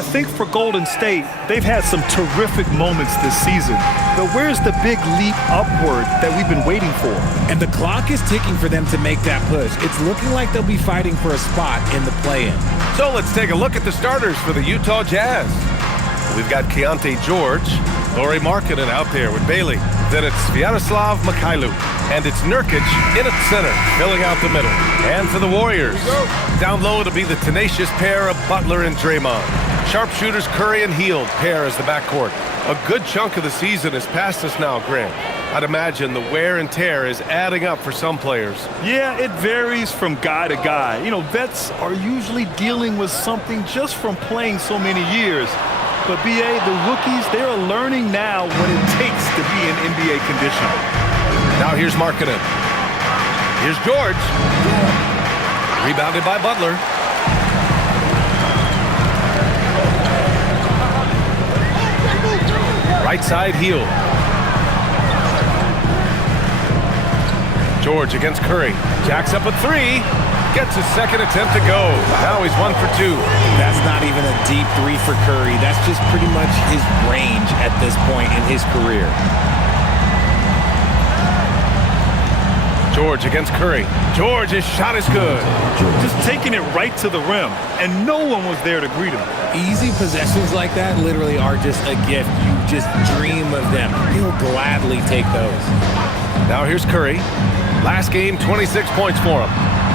I think for Golden State, they've had some terrific moments this season. But where's the big leap upward that we've been waiting for? And the clock is ticking for them to make that push. It's looking like they'll be fighting for a spot in the play-in. So let's take a look at the starters for the Utah Jazz. We've got Keontae George, Lauri Markkanen out there with Bailey. Then it's Sviatoslav Mikhailuk. And it's Nurkic in at center, filling out the middle. And for the Warriors, down low it'll be the tenacious pair of Butler and Draymond. Sharpshooters Curry and Hield pair as the backcourt. A good chunk of the season is past us now, Grant. I'd imagine the wear and tear is adding up for some players. Yeah, it varies from guy to guy. You know, vets are usually dealing with something just from playing so many years. But, B.A., the rookies, they're learning now what it takes to be in NBA condition. Now here's Markkanen. Here's George. Rebounded by Butler. Right side, Hield. George against Curry. Jacks up a three. Gets his second attempt to go. Now he's 1 for 2. That's not even a deep three for Curry. That's just pretty much his range at this point in his career. George against Curry. George, his shot is good. Just taking it right to the rim, and no one was there to greet him. Easy possessions like that literally are just a gift. You just dream of them. He'll gladly take those. Now here's Curry. Last game, 26 points for him.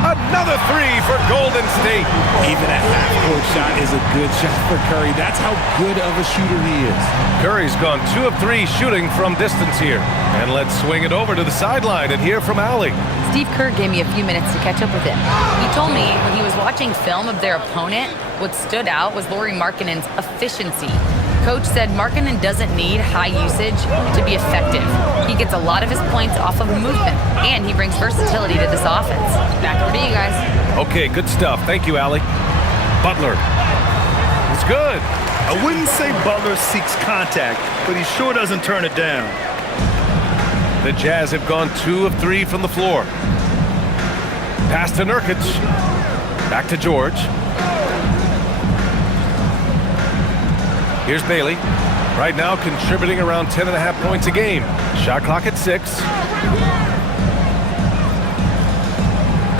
Another three for Golden State. Even a half-court shot is a good shot for Curry. That's how good of a shooter he is. Curry's gone 2 of 3 shooting from distance here. And let's swing it over to the sideline and hear from Allie. Steve Kerr gave me a few minutes to catch up with him. He told me when he was watching film of their opponent, what stood out was Lauri Markkanen's efficiency. Coach said Markkanen doesn't need high usage to be effective. He gets a lot of his points off of movement, and he brings versatility to this offense. Back over to you guys. Okay, good stuff. Thank you, Allie. Butler. It's good. I wouldn't say Butler seeks contact, but he sure doesn't turn it down. The Jazz have gone 2 of 3 from the floor. Pass to Nurkic. Back to George. Here's Bailey. Right now contributing around 10.5 points a game. Shot clock at 6.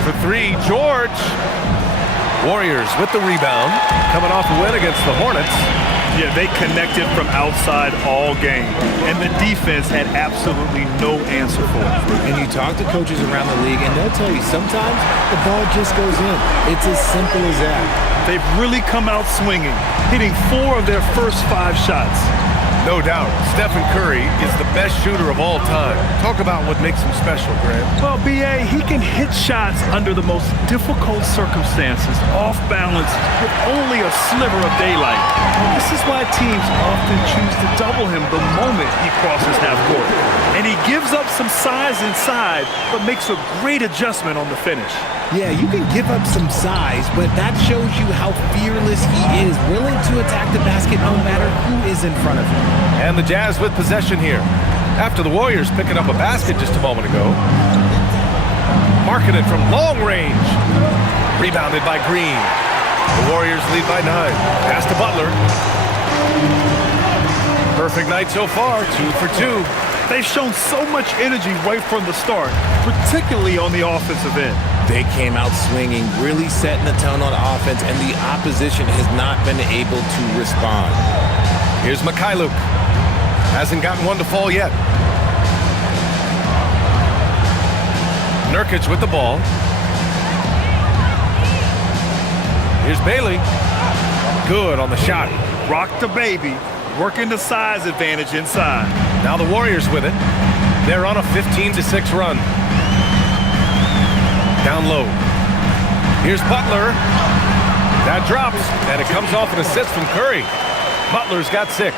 For 3, George. Warriors with the rebound. Coming off a win against the Hornets. Yeah, they connected from outside all game, and the defense had absolutely no answer for it. And you talk to coaches around the league, and they'll tell you sometimes the ball just goes in. It's as simple as that. They've really come out swinging, hitting 4 of their first 5 shots. No doubt, Stephen Curry is the best shooter of all time. Talk about what makes him special, Grant. Well, B.A., he can hit shots under the most difficult circumstances, off balance, with only a sliver of daylight. This is why teams often choose to double him the moment he crosses half court. And he gives up some size inside, but makes a great adjustment on the finish. Yeah, you can give up some size, but that shows you how fearless he is, willing to attack the basket no matter who is in front of him. And the Jazz with possession here. After the Warriors picking up a basket just a moment ago. Markkanen from long range. Rebounded by Green. The Warriors lead by 9. Pass to Butler. Perfect night so far, 2 for 2. They've shown so much energy right from the start, particularly on the offensive end. They came out swinging, really setting the tone on offense, and the opposition has not been able to respond. Here's Mikhailuk. Hasn't gotten one to fall yet. Nurkic with the ball. Here's Bailey. Good on the shot. Rock the baby, working the size advantage inside. Now the Warriors with it. They're on a 15-6 run. Down low. Here's Butler. That drops, and it comes off an assist from Curry. Butler's got 6.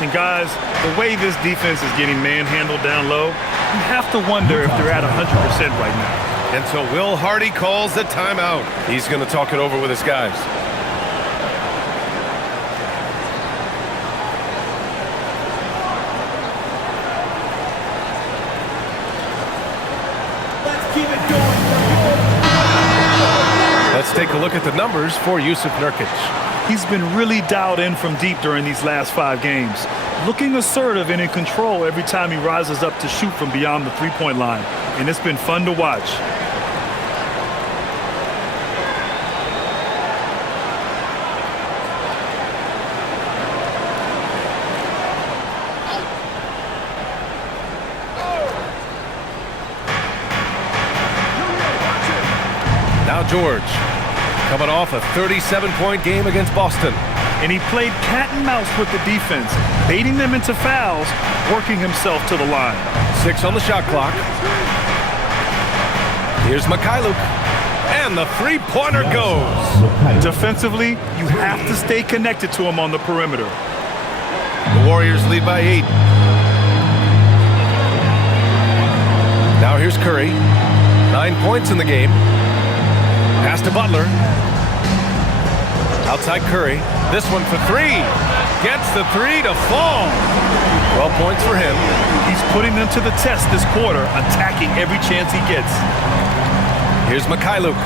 And guys, the way this defense is getting manhandled down low, you have to wonder if they're at 100% right now. And so Will Hardy calls the timeout. He's going to talk it over with his guys. Let's take a look at the numbers for Jusuf Nurkic. He's been really dialed in from deep during these last 5 games, looking assertive and in control every time he rises up to shoot from beyond the three-point line, and it's been fun to watch. Now George, coming off a 37-point game against Boston. And he played cat and mouse with the defense, baiting them into fouls, working himself to the line. 6 on the shot clock. Here's Mikhailuk, and the three-pointer goes. Defensively, you have to stay connected to him on the perimeter. The Warriors lead by 8. Now here's Curry. 9 points in the game. Pass to Butler. Outside Curry. This one for 3. Gets the 3 to fall. 12 points for him. He's putting them to the test this quarter, attacking every chance he gets. Here's Mikhailuk.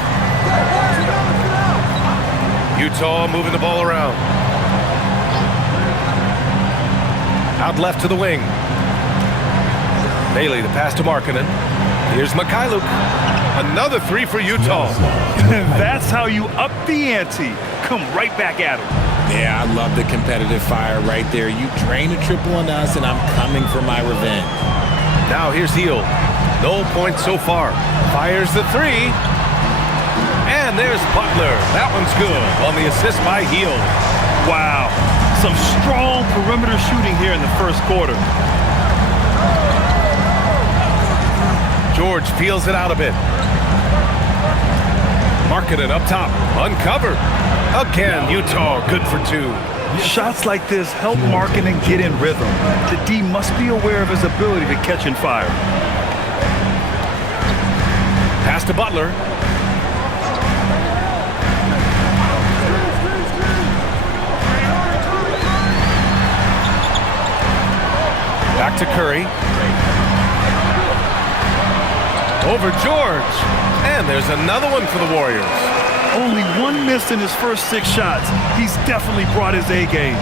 Utah moving the ball around. Out left to the wing. Bailey, the pass to Markkanen. Here's Mikhailuk. Another 3 for Utah. That's how you up the ante. Come right back at him. Yeah, I love the competitive fire right there. You drain a triple on us, and I'm coming for my revenge. Now here's Hield. No points so far. Fires the 3. And there's Butler. That one's good on the assist by Hield. Wow. Some strong perimeter shooting here in the first quarter. George feels it out a bit. Markkanen up top. Uncovered. Again, Utah good for 2. Shots like this help Markkanen get in rhythm. The D must be aware of his ability to catch and fire. Pass to Butler. Back to Curry. Over George. And there's another one for the Warriors. Only 1 miss in his first 6 shots. He's definitely brought his A game.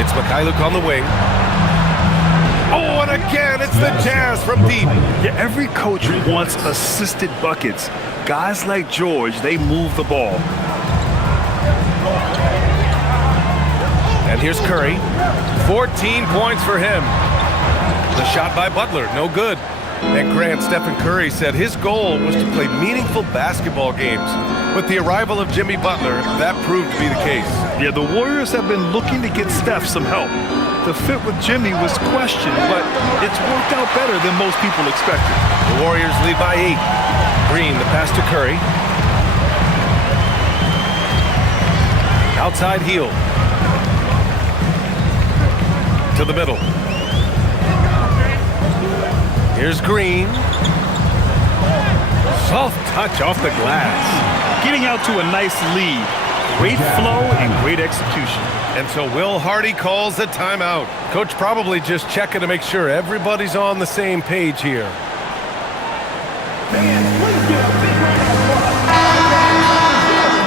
It's Mikhailuk on the wing. Oh, and again, it's the Jazz from deep. Yeah, every coach wants assisted buckets. Guys like George, they move the ball. And here's Curry. 14 points for him. The shot by Butler, no good. And Grant, Stephen Curry said his goal was to play meaningful basketball games. With the arrival of Jimmy Butler, that proved to be the case. Yeah, the Warriors have been looking to get Steph some help. The fit with Jimmy was questioned, but it's worked out better than most people expected. The Warriors lead by 8. Green, the pass to Curry. Outside Hield. To the middle. Here's Green. Soft touch off the glass. Getting out to a nice lead. Great flow and great execution. And so Will Hardy calls the timeout. Coach probably just checking to make sure everybody's on the same page here.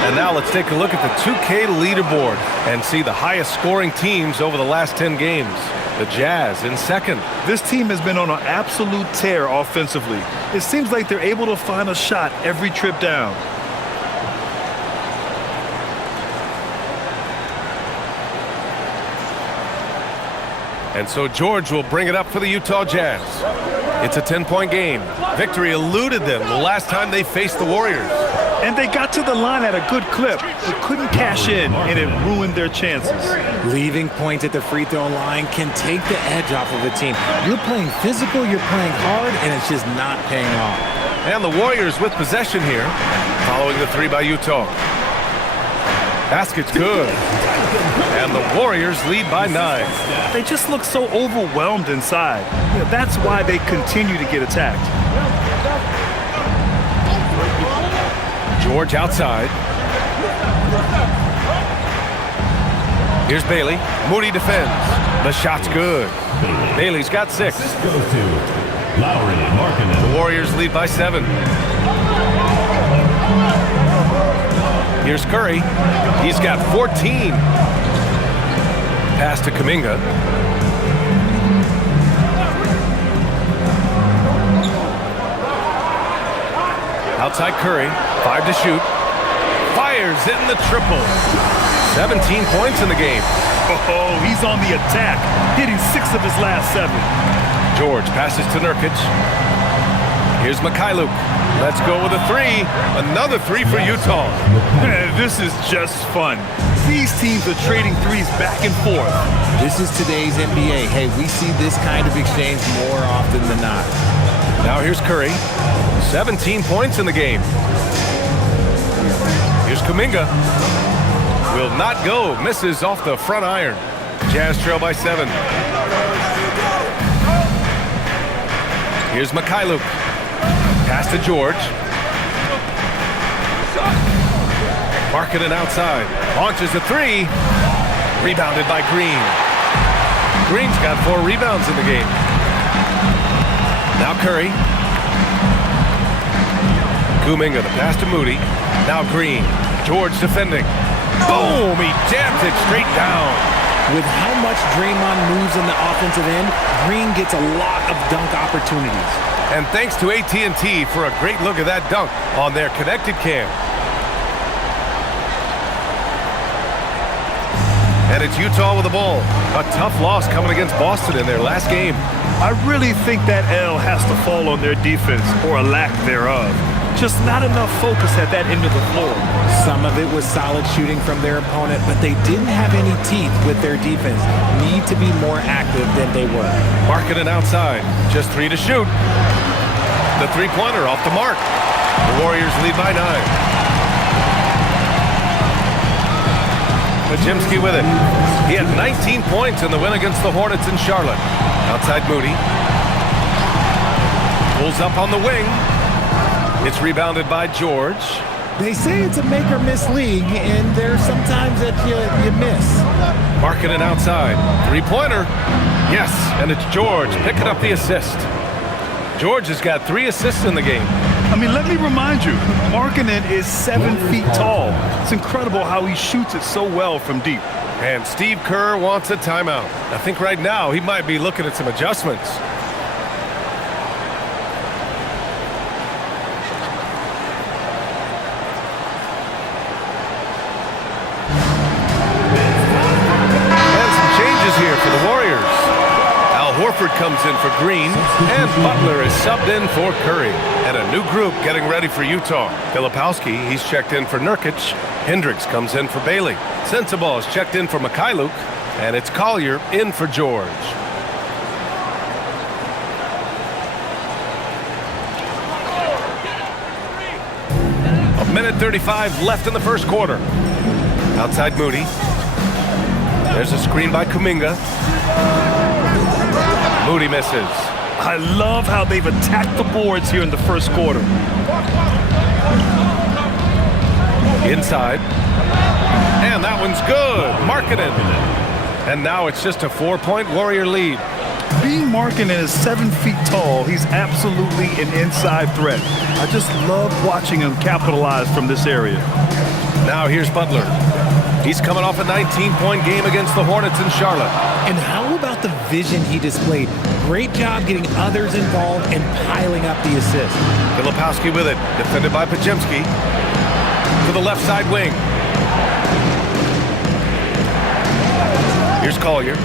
And now let's take a look at the 2K leaderboard and see the highest scoring teams over the last 10 games. The Jazz in second. This team has been on an absolute tear offensively. It seems like they're able to find a shot every trip down. And so George will bring it up for the Utah Jazz. It's a 10-point game. Victory eluded them the last time they faced the Warriors. And they got to the line at a good clip, but couldn't cash in, and it ruined their chances. Leaving points at the free throw line can take the edge off of a team. You're playing physical, you're playing hard, and it's just not paying off. And the Warriors with possession here, following the 3 by Utah. Basket's good. And the Warriors lead by 9. They just look so overwhelmed inside. Yeah, that's why they continue to get attacked. George outside. Here's Bailey. Moody defends. The shot's good. Bailey's got 6. The Warriors lead by 7. Here's Curry. He's got 14. Pass to Kuminga. Outside Curry. 5 to shoot. Fires in the triple. 17 points in the game. Oh, he's on the attack, hitting 6 of his last 7. George passes to Nurkic. Here's Mikhailuk. Let's go with a 3. Another 3 for Utah. This is just fun. These teams are trading threes back and forth. This is today's NBA. Hey, we see this kind of exchange more often than not. Now here's Curry. 17 points in the game. Here's Kuminga. Will not go. Misses off the front iron. Jazz trail by 7. Here's Mikhailuk. Pass to George. Markkanen outside. Launches a 3. Rebounded by Green. Green's got 4 rebounds in the game. Now Curry. Kuminga, the pass to Moody. Now Green. George defending. Boom! He jams it straight down. With how much Draymond moves in the offensive end, Green gets a lot of dunk opportunities. And thanks to AT&T for a great look at that dunk on their connected cam. And it's Utah with the ball. A tough loss coming against Boston in their last game. I really think that L has to fall on their defense, or a lack thereof. Just not enough focus at that end of the floor. Some of it was solid shooting from their opponent, but they didn't have any teeth with their defense. Need to be more active than they were. Markkanen outside. Just 3 to shoot. The three-pointer off the mark. The Warriors lead by 9. Podziemski with it. He had 19 points in the win against the Hornets in Charlotte. Outside Moody. Pulls up on the wing. It's rebounded by George. They say it's a make-or-miss league, and there's sometimes that you miss. Markkanen outside. Three-pointer. Yes, and it's George picking up the assist. George has got 3 assists in the game. I mean, let me remind you, Markkanen is 7 feet tall. It's incredible how he shoots it so well from deep. And Steve Kerr wants a timeout. I think right now he might be looking at some adjustments. Here for the Warriors. Al Horford comes in for Green, and Butler is subbed in for Curry. And a new group getting ready for Utah. Filipowski, he's checked in for Nurkic. Hendricks comes in for Bailey. Sensabaugh is checked in for Mikhailuk, and it's Collier in for George. A minute 35 left in the first quarter. Outside Moody. There's a screen by Kuminga. Moody misses. I love how they've attacked the boards here in the first quarter. Inside. And that one's good. Markkanen. And now it's just a 4-point Warrior lead. Being Markkanen is 7 feet tall, he's absolutely an inside threat. I just love watching him capitalize from this area. Now here's Butler. He's coming off a 19-point game against the Hornets in Charlotte. And how about the vision he displayed? Great job getting others involved and piling up the assist. Filipowski with it, defended by Podziemski. To the left side wing. Here's Collier.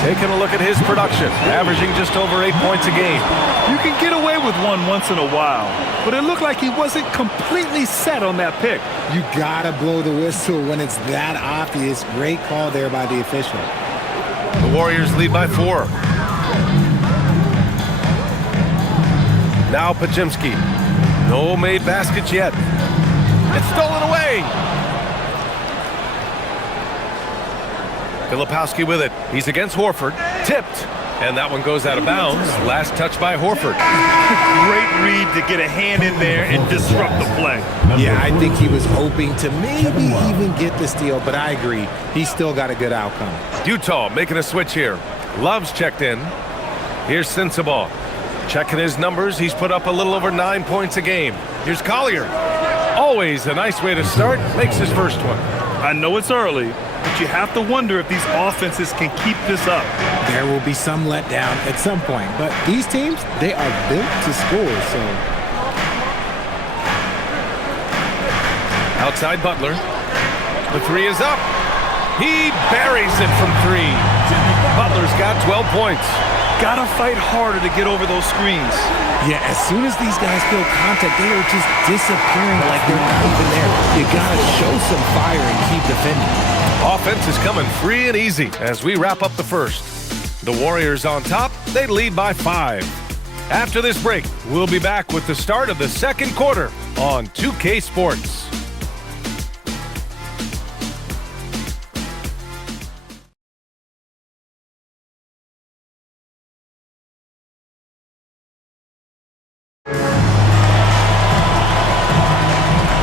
Taking a look at his production, averaging just over 8 points a game. You can get away with one once in a while, but it looked like he wasn't completely set on that pick. You gotta blow the whistle when it's that obvious. Great call there by the official. The Warriors lead by 4. Now Podziemski. No made baskets yet. It's stolen away. Filipowski with it. He's against Horford. Tipped. And that one goes out of bounds. Last touch by Horford. Great read to get a hand in there and disrupt the play. Yeah, I think he was hoping to maybe even get the steal, but I agree. He still got a good outcome. Utah making a switch here. Love's checked in. Here's Sensabaugh. Checking his numbers. He's put up a little over 9 points a game. Here's Collier. Always a nice way to start. Makes his first one. I know it's early, but you have to wonder if these offenses can keep this up. There will be some letdown at some point, but these teams, they are built to score, so. Outside Butler. The three is up. He buries it from three. Butler's got 12 points. Gotta fight harder to get over those screens. Yeah, as soon as these guys feel contact, they are just disappearing like they're not even there. You gotta show some fire and keep defending. Offense is coming free and easy as we wrap up the first. The Warriors on top, they lead by 5. After this break, we'll be back with the start of the second quarter on 2K Sports.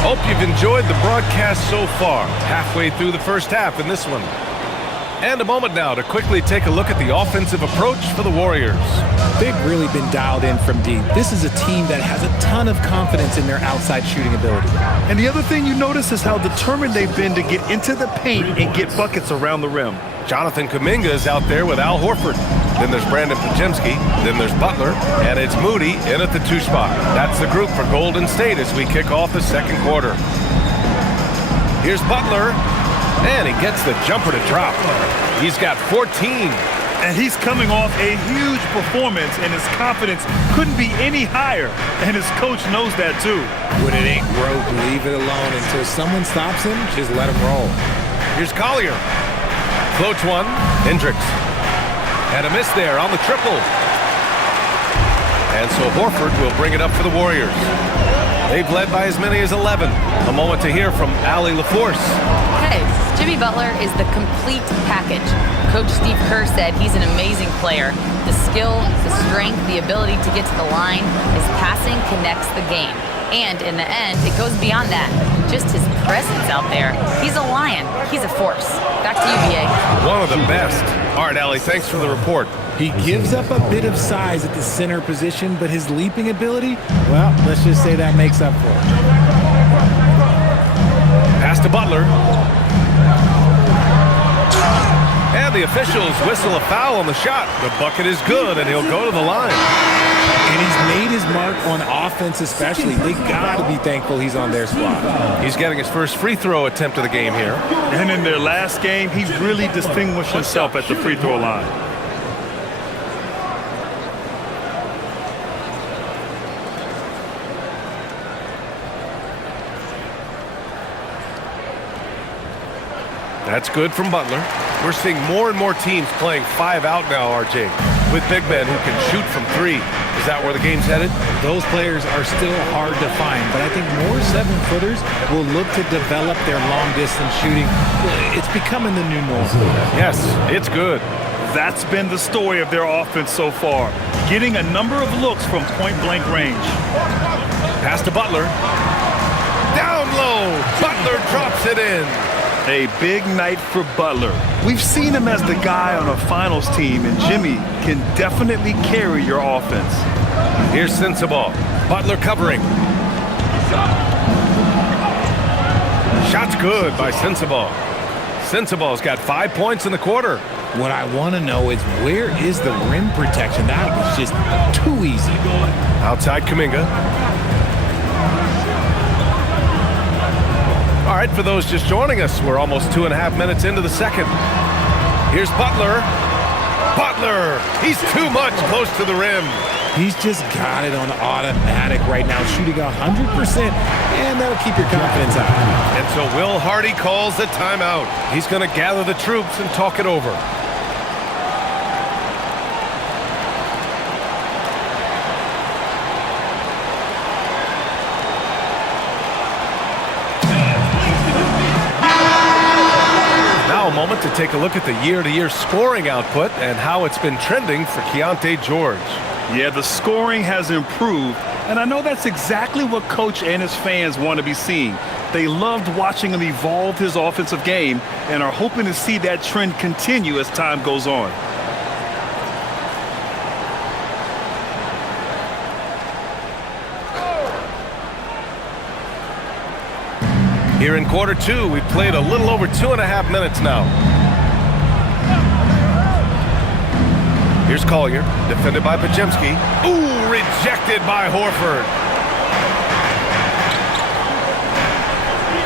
Hope you've enjoyed the broadcast so far. Halfway through the first half in this one. And a moment now to quickly take a look at the offensive approach for the Warriors. They've really been dialed in from deep. This is a team that has a ton of confidence in their outside shooting ability. And the other thing you notice is how determined they've been to get into the paint and get buckets around the rim. Jonathan Kuminga is out there with Al Horford. Then there's Brandon Podziemski. Then there's Butler. And it's Moody in at the 2 spot. That's the group for Golden State as we kick off the second quarter. Here's Butler. And he gets the jumper to drop. He's got 14. And he's coming off a huge performance, and his confidence couldn't be any higher. And his coach knows that, too. When it ain't broke, leave it alone. Until someone stops him, just let him roll. Here's Collier. Floats one. Hendricks. And a miss there on the triple. And so Horford will bring it up for the Warriors. They've led by as many as 11. A moment to hear from Allie LaForce. Hey, Jimmy Butler is the complete package. Coach Steve Kerr said he's an amazing player. The skill, the strength, the ability to get to the line, his passing connects the game. And in the end, it goes beyond that. Just his presence out there. He's a lion. He's a force. Back to you, BA. One of the best. All right, Allie, thanks for the report. He gives up a bit of size at the center position, but his leaping ability, well, let's just say that makes up for it. Pass to Butler. And the officials whistle a foul on the shot. The bucket is good, and he'll go to the line. And he's made his mark on offense especially. They got to be thankful he's on their squad. He's getting his first free throw attempt of the game here. And in their last game, he really distinguished himself at the free throw line. That's good from Butler. We're seeing more and more teams playing 5 out now, RJ, with big men who can shoot from 3. Is that where the game's headed? Those players are still hard to find, but I think more 7-footers will look to develop their long-distance shooting. It's becoming the new norm. Yes, it's good. That's been the story of their offense so far, getting a number of looks from point-blank range. Pass to Butler. Down low. Butler drops it in. A big night for Butler. We've seen him as the guy on a finals team, and Jimmy can definitely carry your offense. Here's Sensabaugh. Butler covering. Shot's good by Sensabaugh. Sensabaugh's got 5 points in the quarter. What I want to know is where is the rim protection? That was just too easy. Outside Kuminga. All right, for those just joining us, we're almost 2.5 minutes into the second. Here's Butler. Butler! He's too much close to the rim. He's just got it on automatic right now, shooting 100%, and that'll keep your confidence high. And so Will Hardy calls the timeout. He's going to gather the troops and talk it over. A moment to take a look at the year-to-year scoring output and how it's been trending for Keontae George. Yeah, the scoring has improved, and I know that's exactly what Coach and his fans want to be seeing. They loved watching him evolve his offensive game and are hoping to see that trend continue as time goes on. Here in quarter two, we've played a little over 2.5 minutes now. Here's Collier, defended by Pajemski. Ooh, rejected by Horford.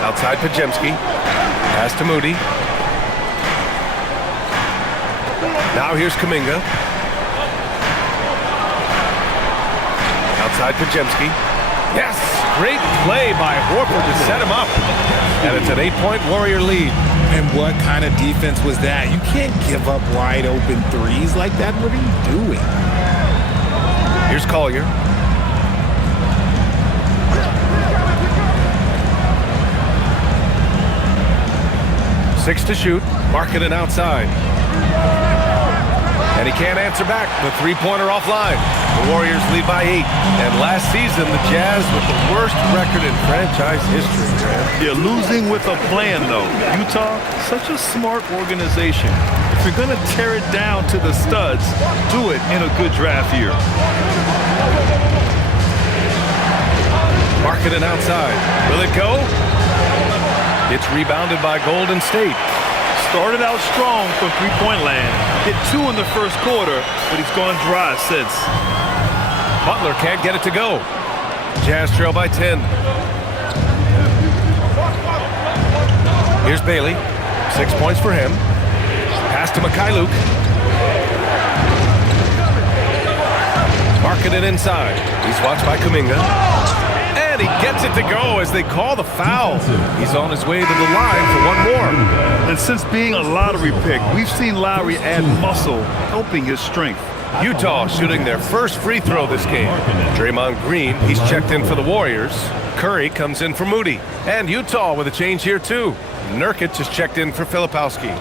Outside Pajemski. Pass to Moody. Now here's Kuminga. Outside Pajemski. Yes! Great play by Horford to set him up. And it's an 8-point Warrior lead. And what kind of defense was that? You can't give up wide open threes like that. What are you doing? Here's Collier. Six to shoot. Markkanen outside. And he can't answer back. The three-pointer offline. The Warriors lead by 8. And last season, the Jazz with the worst record in franchise history. They're losing with a plan, though. Utah, such a smart organization. If you're going to tear it down to the studs, do it in a good draft year. Markkanen outside. Will it go? It's rebounded by Golden State. Started out strong from three-point land. Hit 2 in the first quarter, but he's gone dry since. Butler can't get it to go. Jazz trail by 10. Here's Bailey. 6 points for him. Pass to Mikhailuk. Markkanen inside. He's watched by Kuminga. And he gets it to go as they call the foul. He's on his way to the line for one more. And since being a lottery pick, we've seen Lowry add muscle, helping his strength. Utah shooting their first free throw this game. Draymond Green, he's checked in for the Warriors. Curry comes in for Moody. And Utah with a change here too. Nurkic is checked in for Filipowski.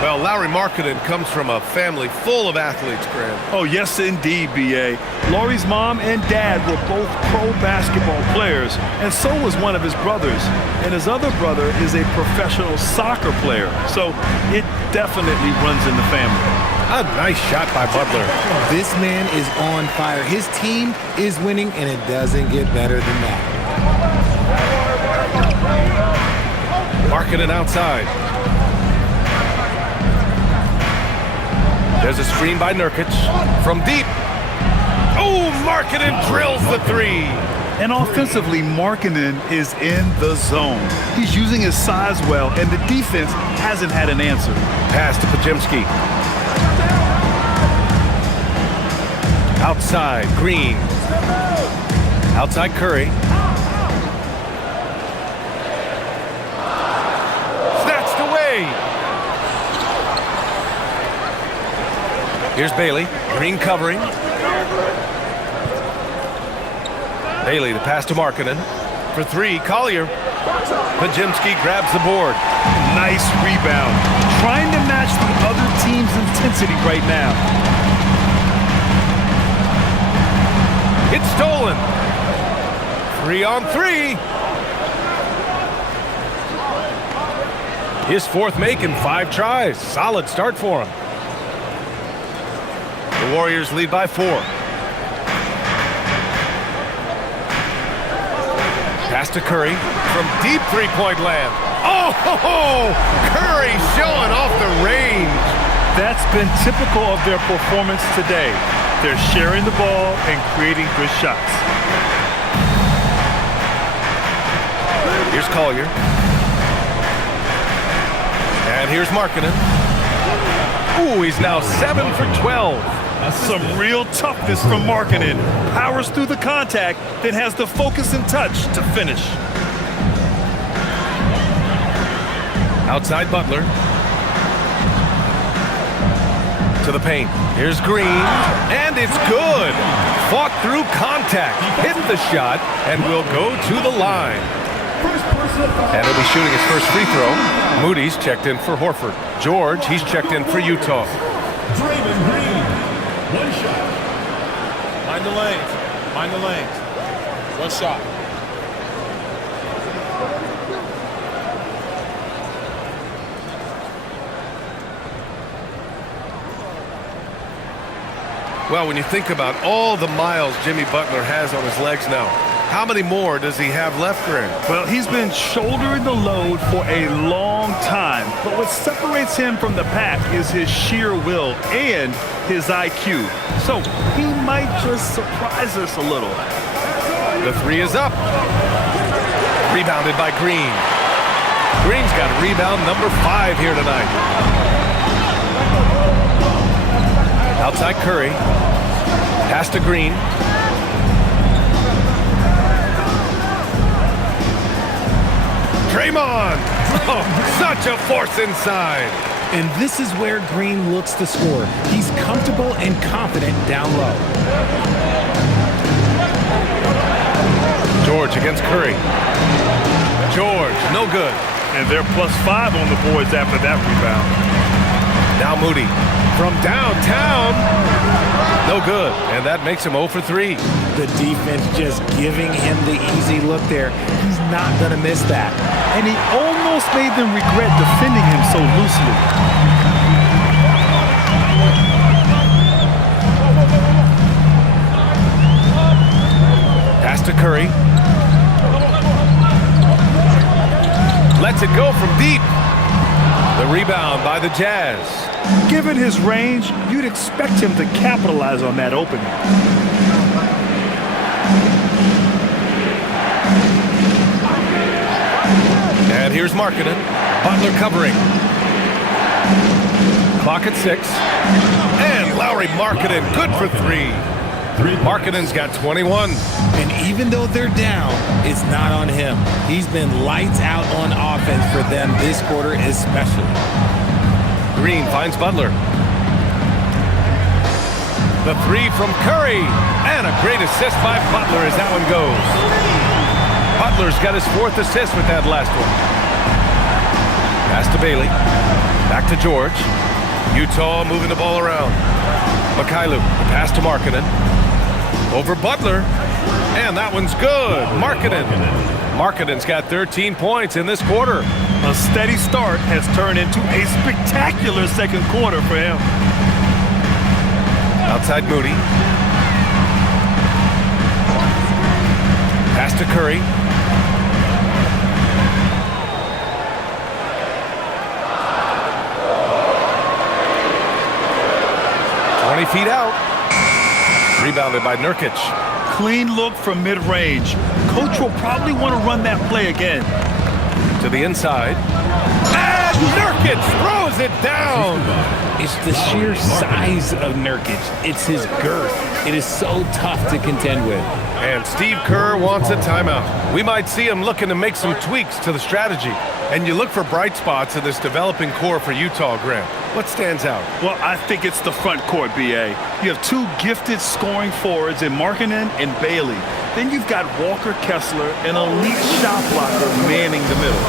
Well, Lauri Markkanen comes from a family full of athletes, Graham. Oh, yes, indeed, B.A. Lauri's mom and dad were both pro basketball players, and so was one of his brothers. And his other brother is a professional soccer player, so it definitely runs in the family. A nice shot by Butler. This man is on fire. His team is winning, and it doesn't get better than that. Markkanen outside. There's a screen by Nurkic from deep. Oh, Markkanen drills the three. And offensively, Markkanen is in the zone. He's using his size well, and the defense hasn't had an answer. Pass to Pajemski. Outside, Green. Outside, Curry. Snatched away. Here's Bailey. Green covering. Bailey, the pass to Markkanen. For three, Collier. Pajemski grabs the board. Nice rebound. Trying to match the other team's intensity right now. It's stolen. 3-on-3. His fourth make in 5 tries. Solid start for him. The Warriors lead by 4. Pass to Curry from deep three-point land. Oh, Curry showing off the range. That's been typical of their performance today. They're sharing the ball and creating good shots. Here's Collier. And here's Markkanen. Ooh, he's now 7 for 12. Some real toughness from Markkanen. Powers through the contact, then has the focus and touch to finish. Outside Butler. To the paint. Here's Green. And it's good. Fought through contact. Hit the shot and will go to the line. And he'll be shooting his first free throw. Moody's checked in for Horford. George, he's checked in for Utah. Draymond Green, 1 shot. Mind the lanes. Mind the lanes. 1 shot. Well, when you think about all the miles Jimmy Butler has on his legs now, how many more does he have left, Grant? Well, he's been shouldering the load for a long time, but what separates him from the pack is his sheer will and his IQ. So he might just surprise us a little. The three is up. Rebounded by Green. Green's got rebound number 5 here tonight. Outside Curry. Pass to Green. Draymond! Oh, such a force inside. And this is where Green looks to score. He's comfortable and confident down low. George against Curry. George, no good. And they're +5 on the boards after that rebound. Now Moody from downtown. No good. And that makes him 0 for 3. The defense just giving him the easy look there. He's not going to miss that. And he almost made them regret defending him so loosely. Pass to Curry. Lets it go from deep. The rebound by the Jazz. Given his range, you'd expect him to capitalize on that opening. And here's Markkanen. Butler covering. Clock at 6. And Lauri Markkanen, good for 3. Markkanen's got 21. And even though they're down, it's not on him. He's been lights out on offense for them this quarter especially. Green finds Butler. The 3 from Curry. And a great assist by Butler as that one goes. Butler's got his 4th assist with that last one. Pass to Bailey. Back to George. Utah moving the ball around. Mikhailu, the pass to Markkanen. Over Butler. And that one's good. Markkanen. Markkanen's got 13 points in this quarter. A steady start has turned into a spectacular second quarter for him. Outside Moody. Pass to Curry. Feet out. Rebounded by Nurkic. Clean look from mid-range. Coach will probably want to run that play again. To the inside. And Nurkic throws it down. It's the sheer size of Nurkic. It's his girth. It is so tough to contend with. And Steve Kerr wants a timeout. We might see him looking to make some tweaks to the strategy. And you look for bright spots in this developing core for Utah, Grant. What stands out? Well, I think it's the front court, B.A. You have 2 gifted scoring forwards in Markkanen and Bailey. Then you've got Walker Kessler, an elite shot blocker, manning the middle.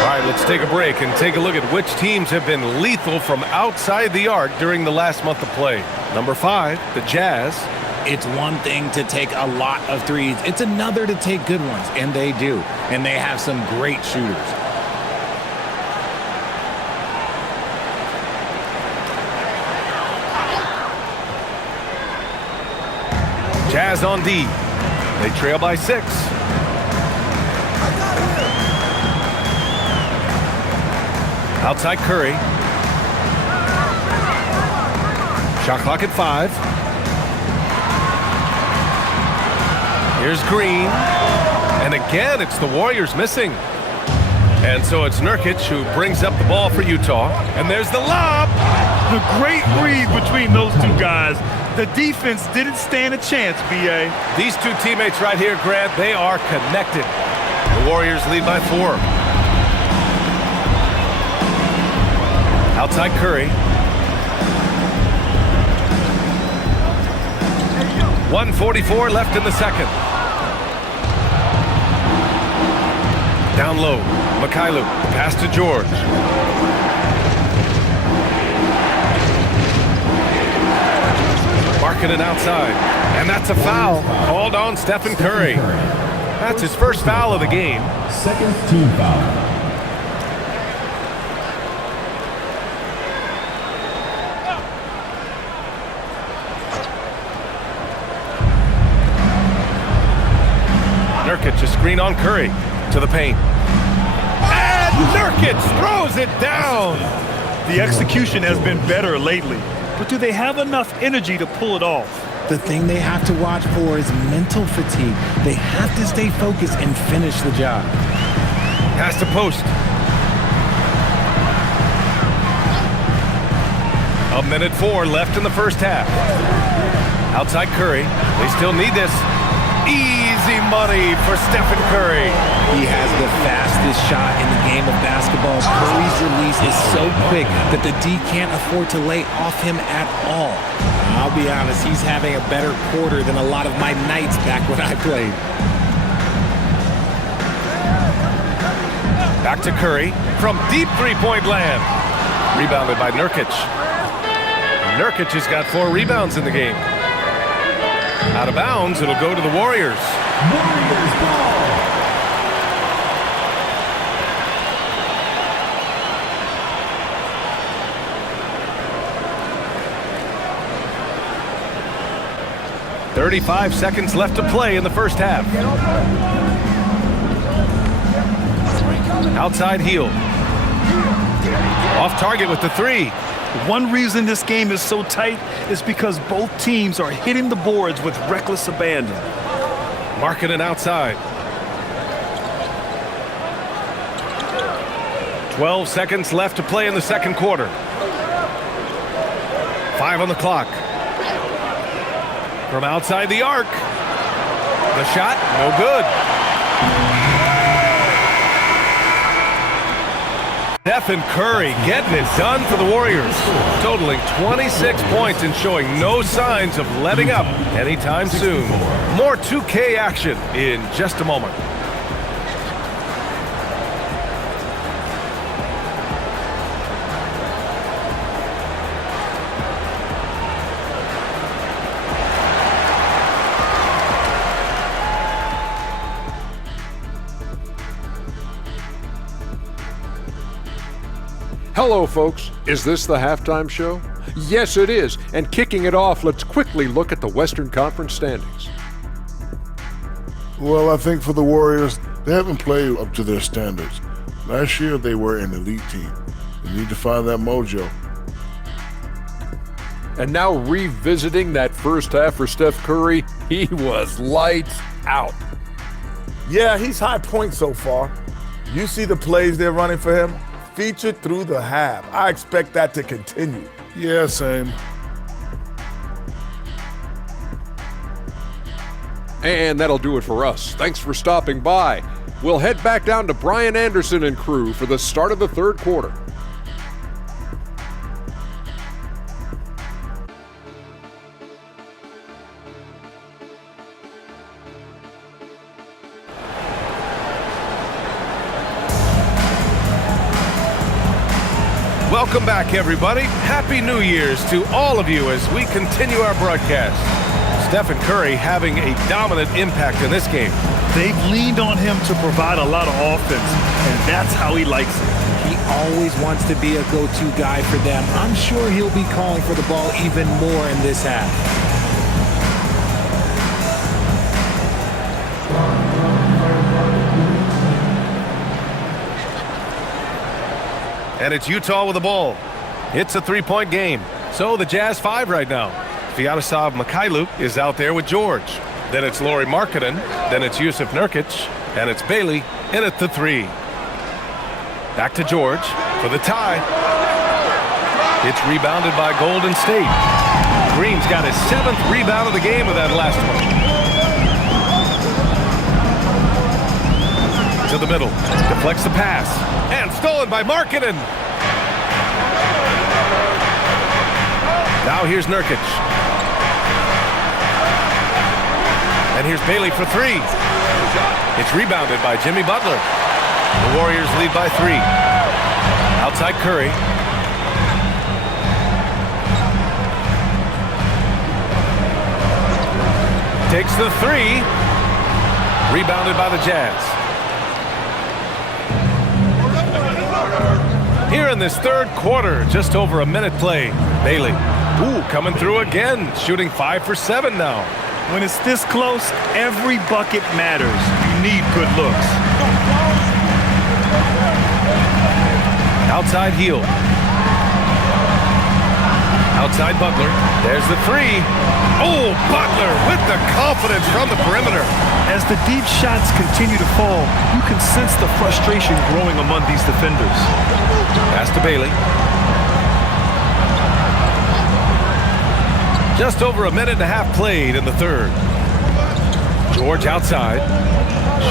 All right, let's take a break and take a look at which teams have been lethal from outside the arc during the last month of play. Number 5, the Jazz. It's one thing to take a lot of threes. It's another to take good ones, and they do. And they have some great shooters. Jazz on D. They trail by 6. Outside Curry. Shot clock at 5. Here's Green. And again, it's the Warriors missing. And so it's Nurkic who brings up the ball for Utah. And there's the lob. The great read between those 2 guys. The defense didn't stand a chance, B.A. These 2 teammates right here, Grant, they are connected. The Warriors lead by 4. Outside Curry. 1:44 left in the second. Down low, Mikhailu, pass to George. Markkanen outside, and that's a foul called on Stephen Curry. That's his first foul of the game. Second team foul. Nurkic a screen on Curry to the paint. And Nurkic throws it down. The execution has been better lately, but do they have enough energy to pull it off? The thing they have to watch for is mental fatigue. They have to stay focused and finish the job. Pass to post. A minute 4 left in the first half. Outside Curry. They still need this. Easy money for Stephen Curry. He has the fastest shot in the game of basketball. Curry's release is so quick that the D can't afford to lay off him at all. I'll be honest, he's having a better quarter than a lot of my nights back when I played. Back to Curry from deep three-point land. Rebounded by Nurkic. Nurkic has got 4 rebounds in the game. Out of bounds, it'll go to the Warriors. Warriors ball. .35 seconds left to play in the first half. Outside heel. Off target with the 3. One reason this game is so tight is because both teams are hitting the boards with reckless abandon. Markkanen outside. 12 seconds left to play in the second quarter. 5 on the clock. From outside the arc. The shot, no good. Stephen Curry getting it done for the Warriors, totaling 26 points and showing no signs of letting up anytime soon. More 2K action in just a moment. Hello, folks. Is this the halftime show? Yes, it is. And kicking it off, let's quickly look at the Western Conference standings. Well, I think for the Warriors, they haven't played up to their standards. Last year, they were an elite team. They need to find that mojo. And now revisiting that first half for Steph Curry, he was lights out. Yeah, he's high point so far. You see the plays they're running for him? Featured through the half. I expect that to continue. Yeah, same. And that'll do it for us. Thanks for stopping by. We'll head back down to Brian Anderson and crew for the start of the third quarter. Welcome back, everybody. Happy New Year's to all of you as we continue our broadcast. Stephen Curry having a dominant impact in this game. They've leaned on him to provide a lot of offense, and that's how he likes it. He always wants to be a go-to guy for them. I'm sure he'll be calling for the ball even more in this half. And it's Utah with the ball. It's a 3-point game. So the Jazz 5 right now. Sviatoslav Mikhailiuk is out there with George. Then it's Lauri Markkanen. Then it's Jusuf Nurkic. And it's Bailey in at the 3. Back to George for the tie. It's rebounded by Golden State. Green's got his 7th rebound of the game with that last one. To the middle. Deflects the pass. And stolen by Markkanen. Now here's Nurkic. And here's Bailey for 3. It's rebounded by Jimmy Butler. The Warriors lead by 3. Outside Curry. Takes the 3. Rebounded by the Jazz. Here in this third quarter, just over a minute play. Bailey, coming through again, shooting 5 for 7 now. When it's this close, every bucket matters. You need good looks. Outside heel. Outside Butler. There's the three. Oh, Butler with the confidence from the perimeter. As the deep shots continue to fall, you can sense the frustration growing among these defenders. Pass to Bailey. Just over a minute and a half played in the third. George outside.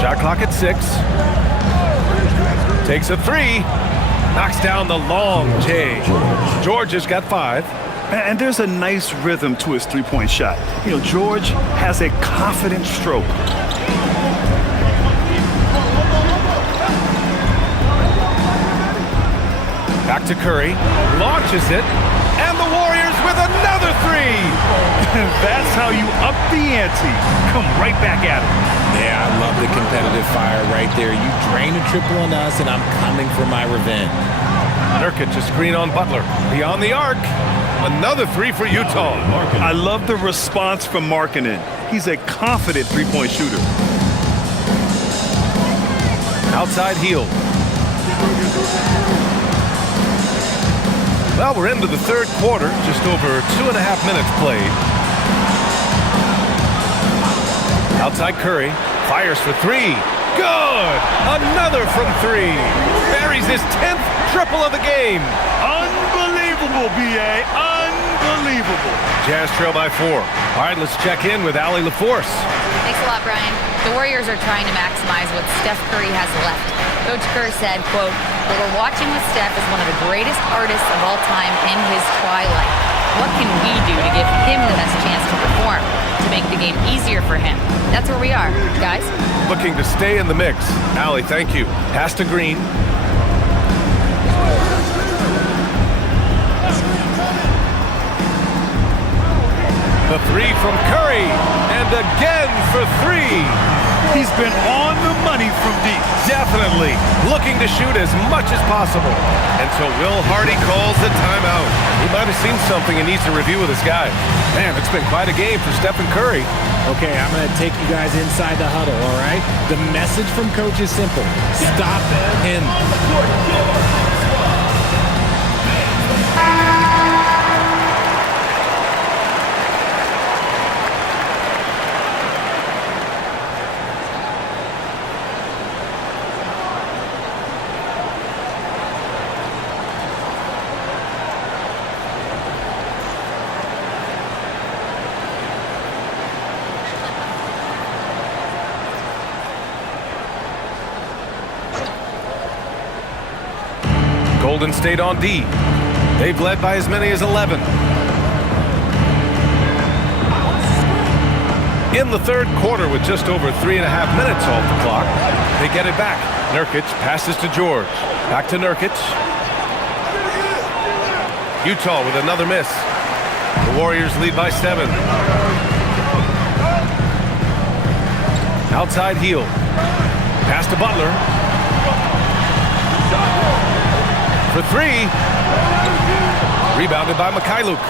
Shot clock at 6. Takes a three. Knocks down the long J. George has got 5. And there's a nice rhythm to his three-point shot. You know, George has a confident stroke. Back to Curry. Launches it. And the Warriors with another three. That's how you up the ante. Come right back at it. Yeah, I love the competitive fire right there. You drain a triple on us, and I'm coming for my revenge. Nurkic a screen on Butler. Beyond the arc. Another three for Utah. I love the response from Markkanen. He's a confident three-point shooter. Outside heel. Well, we're into the third quarter. Just over 2.5 minutes played. Outside Curry. Fires for three. Good! Another from 3. Buries his 10th triple of the game. Unbelievable, B.A. Unbelievable. Jazz trail by 4. All right, let's check in with Allie LaForce. Thanks a lot, Brian. The Warriors are trying to maximize what Steph Curry has left. Coach Kerr said, quote, "What we're watching with Steph is one of the greatest artists of all time in his twilight. What can we do to give him the best chance to perform, to make the game easier for him?" That's where we are, guys. Looking to stay in the mix. Allie, thank you. Pass to Green. The three from Curry. And again for 3. He's been on the money from deep. Definitely looking to shoot as much as possible. Until Will Hardy calls the timeout. He might have seen something and needs to review with his guys. Man, it's been quite a game for Stephen Curry. Okay, I'm going to take you guys inside the huddle, all right? The message from Coach is simple. Stop him. Golden State on D. They've led by as many as 11. In the third quarter with just over 3.5 minutes off the clock, they get it back. Nurkic passes to George. Back to Nurkic. Utah with another miss. The Warriors lead by 7. Outside heel. Pass to Butler. For 3. Rebounded by Mikhailuk.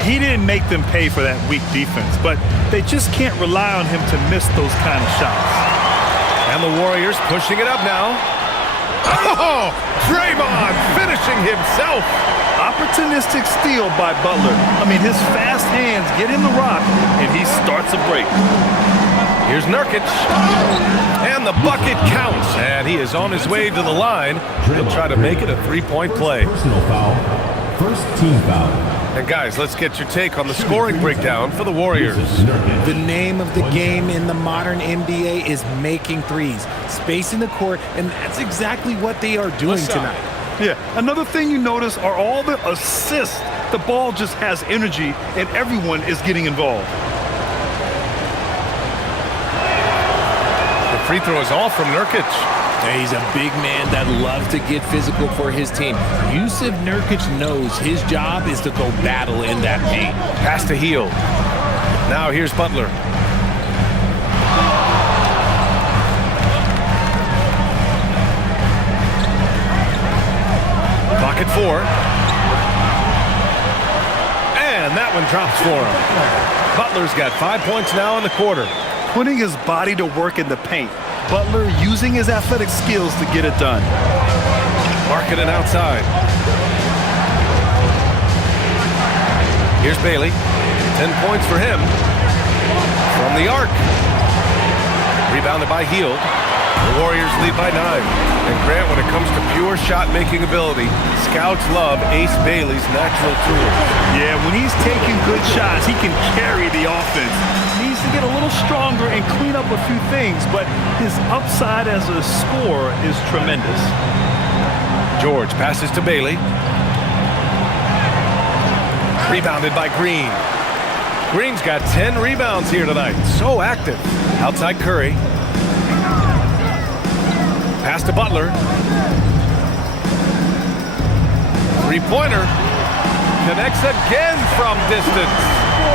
He didn't make them pay for that weak defense, but they just can't rely on him to miss those kind of shots. And the Warriors pushing it up now. Oh, Draymond finishing himself. Opportunistic steal by Butler. I mean, his fast hands get in the rock, and he starts a break. Here's Nurkic. And the bucket counts. And he is on his way to the line. He'll try to make it a 3-point play. Personal foul. First team foul. And guys, let's get your take on the scoring breakdown for the Warriors. The name of the game in the modern NBA is making threes, spacing the court, and that's exactly what they are doing tonight. Yeah, another thing you notice are all the assists. The ball just has energy, and everyone is getting involved. The free throw is all from Nurkic. He's a big man that loves to get physical for his team. Yusuf Nurkic knows his job is to go battle in that paint. Pass to heel. Now here's Butler. Clock at 4. And that one drops for him. Butler's got 5 points now in the quarter. Putting his body to work in the paint. Butler using his athletic skills to get it done. Markkanen outside. Here's Bailey. 10 points for him. From the arc. Rebounded by Hield. The Warriors lead by 9. And Grant, when it comes to pure shot-making ability, scouts love Ace Bailey's natural tools. Yeah, when he's taking good shots, he can carry the offense. He needs to get a little stronger and clean up a few things, but his upside as a scorer is tremendous. George passes to Bailey. Rebounded by Green. Green's got 10 rebounds here tonight. So active. Outside Curry. Pass to Butler. Three-pointer. Connects again from distance.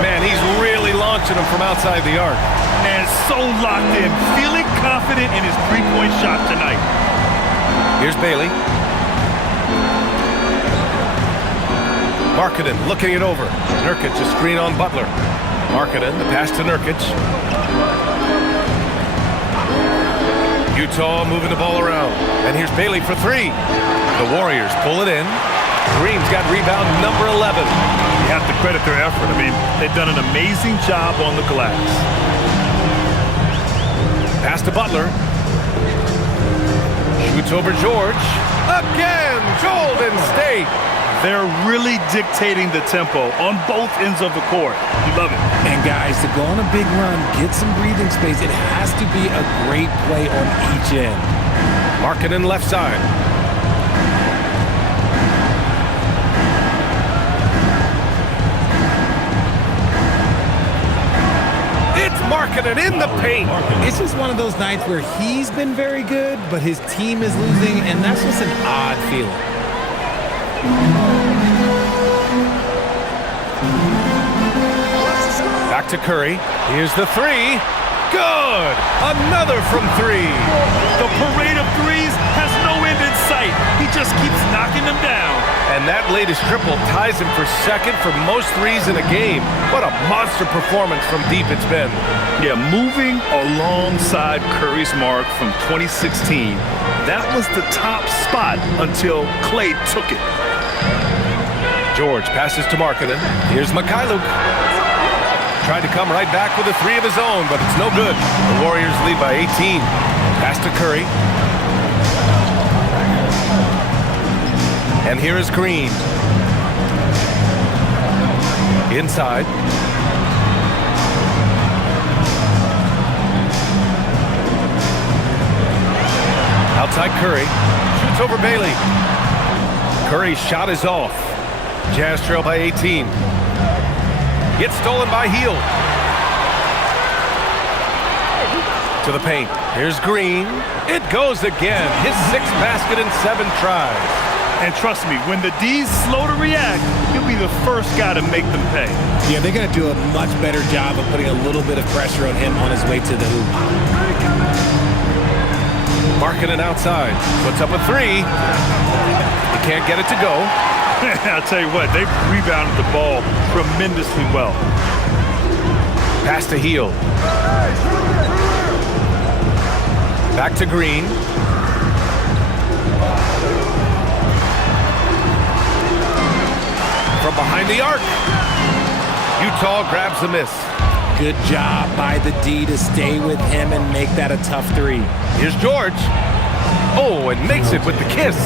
Man, he's really launching them from outside the arc. And so locked in, feeling confident in his three-point shot tonight. Here's Bailey. Markkanen looking it over. Nurkic a screen on Butler. Markkanen, the pass to Nurkic. Utah moving the ball around. And here's Bailey for three. The Warriors pull it in. Green's got rebound number 11. You have to credit their effort. I mean, they've done an amazing job on the glass. Pass to Butler. Shoots over George. Again, Golden State. They're really dictating the tempo on both ends of the court. You love it. And guys, to go on a big run, get some breathing space, it has to be a great play on each end. Markkanen left side. It's Markkanen in the paint. It's just one of those nights where he's been very good, but his team is losing, and that's just an odd feeling. Back to Curry. Here's the three. Good! Another from three. The parade of threes has no end in sight. He just keeps knocking them down. And that latest triple ties him for second for most threes in a game. What a monster performance from deep it's been. Yeah, moving alongside Curry's mark from 2016, that was the top spot until Klay took it. George passes to Markkanen. Here's Mikhailuk. Tried to come right back with a three of his own, but it's no good. The Warriors lead by 18. Pass to Curry. And here is Green. Inside. Outside Curry. Shoots over Bailey. Curry's shot is off. Jazz trail by 18. Gets stolen by Hield. To the paint. Here's Green. It goes again. His 6th basket in 7 tries. And trust me, when the D's slow to react, he'll be the first guy to make them pay. Yeah, they're going to do a much better job of putting a little bit of pressure on him on his way to the hoop. Markkanen outside. Puts up a three. He can't get it to go. I'll tell you what, they've rebounded the ball tremendously well. Pass to Hield. Back to Green. From behind the arc. Utah grabs the miss. Good job by the D to stay with him and make that a tough three. Here's George. Oh, and makes it with the kiss.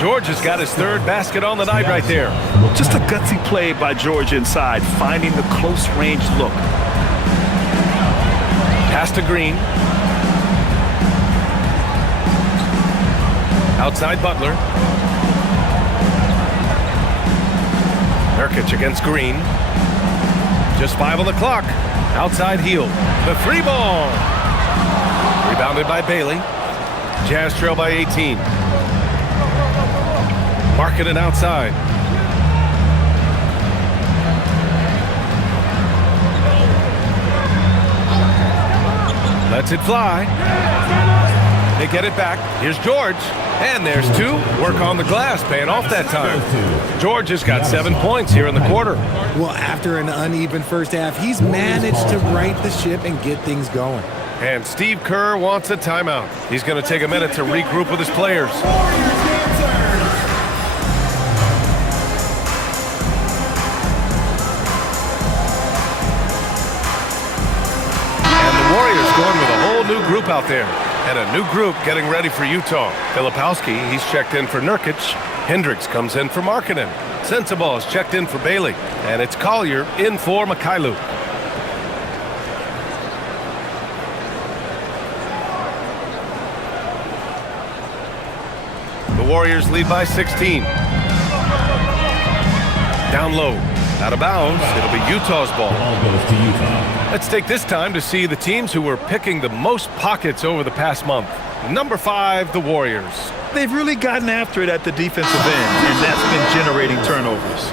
George has got his 3rd basket on the night right there. Just a gutsy play by George inside, finding the close-range look. Pass to Green. Outside Butler. Nurkic against Green. Just 5 on the clock. Outside Hield. The 3-ball. Rebounded by Bailey. Jazz trail by 18. Markkanen outside. Lets it fly. They get it back. Here's George. And there's 2. Work on the glass, paying off that time. George has got 7 points here in the quarter. Well, after an uneven first half, he's managed to right the ship and get things going. And Steve Kerr wants a timeout. He's going to take a minute to regroup with his players. And the Warriors going with a whole new group out there. And a new group getting ready for Utah. Filipowski, he's checked in for Nurkic. Hendricks comes in for Markkanen. Sensabaugh is checked in for Bailey. And it's Collier in for Mikhailuk. The Warriors lead by 16. Down low. Out of bounds. It'll be Utah's ball. Ball goes to Utah. Let's take this time to see the teams who were picking the most pockets over the past month. Number 5, the Warriors. They've really gotten after it at the defensive end, and that's been generating turnovers.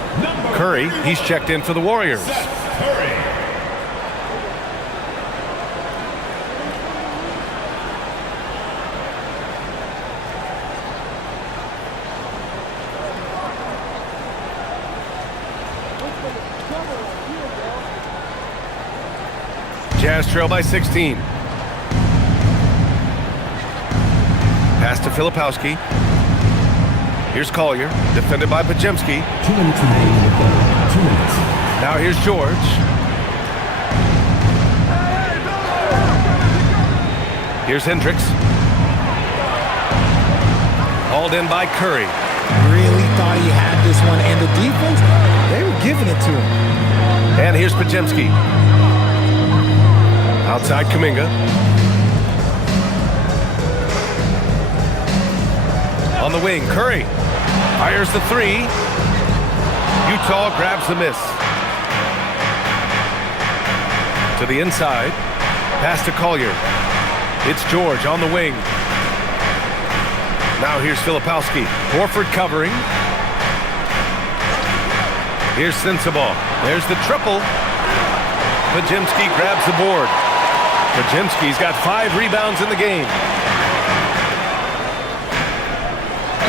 Curry, he's checked in for the Warriors. Jazz trail by 16. Pass to Filipowski. Here's Collier, defended by Podziemski. 2 minutes remaining in the third. 2 minutes. Now here's George. Here's Hendricks. Hauled in by Curry. Really thought he had this one, and the defense, they were giving it to him. And here's Podziemski. Outside Kuminga. On the wing, Curry fires the 3. Utah grabs the miss. To the inside. Pass to Collier. It's George on the wing. Now here's Filipowski. Horford covering. Here's Sensabaugh. There's the triple. Podziemski grabs the board. Podziemski's got 5 rebounds in the game.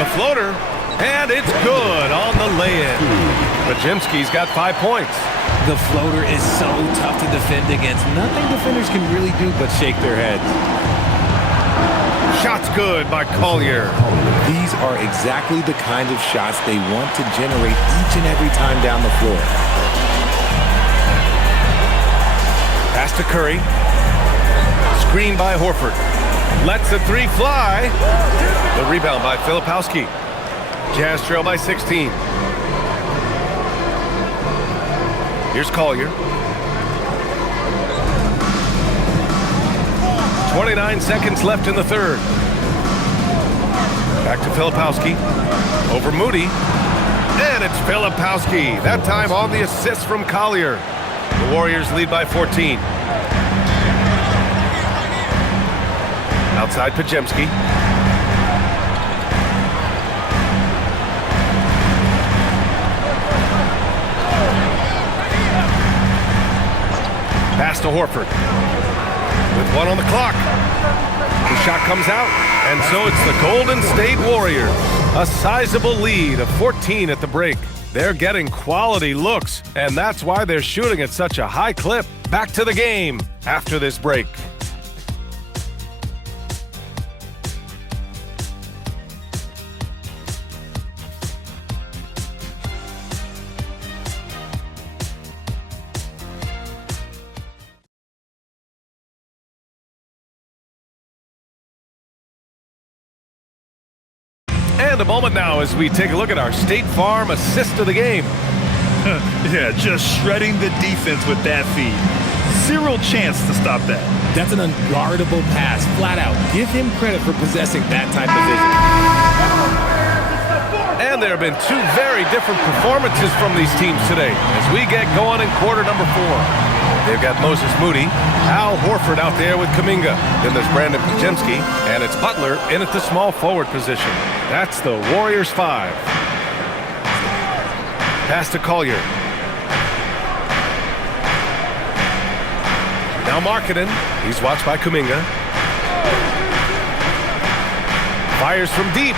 The floater, and it's good on the lay-in. Podziemski's got 5 points. The floater is so tough to defend against. Nothing defenders can really do but shake their heads. Shot's good by Collier. These are exactly the kind of shots they want to generate each and every time down the floor. Pass to Curry. Screen by Horford. Lets the 3 fly. The rebound by Filipowski. Jazz trail by 16. Here's Collier. 29 seconds left in the third. Back to Filipowski. Over Moody. And it's Filipowski. That time on the assist from Collier. The Warriors lead by 14. Outside Podziemski. Pass to Horford. With 1 on the clock. The shot comes out. And so it's the Golden State Warriors. A sizable lead of 14 at the break. They're getting quality looks, and that's why they're shooting at such a high clip. Back to the game after this break. And a moment now as we take a look at our State Farm assist of the game. Yeah, just shredding the defense with that feed. 0 chance to stop that. That's an unguardable pass, flat out. Give him credit for possessing that type of vision. And there have been 2 very different performances from these teams today as we get going in quarter number 4. They've got Moses Moody, Al Horford out there with Kuminga. Then there's Brandon Podziemski, and it's Butler in at the small forward position. That's the Warriors 5. Pass to Collier. Now Markkanen. He's watched by Kuminga. Fires from deep.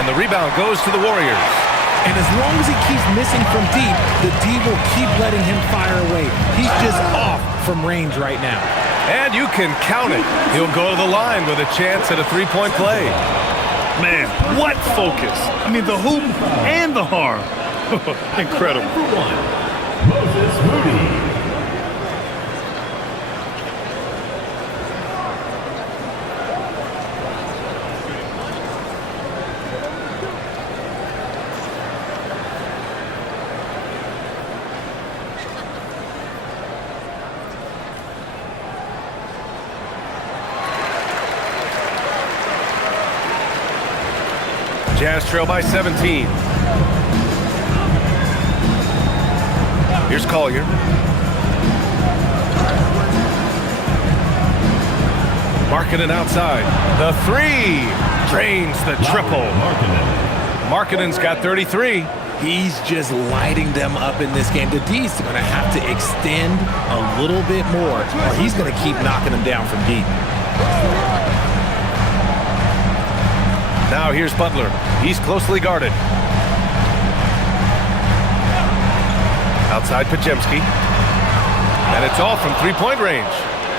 And the rebound goes to the Warriors. And as long as he keeps missing from deep, the D will keep letting him fire away. He's just off from range right now. And you can count it. He'll go to the line with a chance at a three-point play. Man, what focus. I mean, the hoop and the harm. Incredible. Moses Moody. Jazz trail by 17. Here's Collier. Markkanen outside. The three drains the triple. Markkanen's got 33. He's just lighting them up in this game. The D's going to have to extend a little bit more, or he's going to keep knocking them down from deep. Now here's Butler. He's closely guarded. Outside Podziemski. And it's all from three-point range.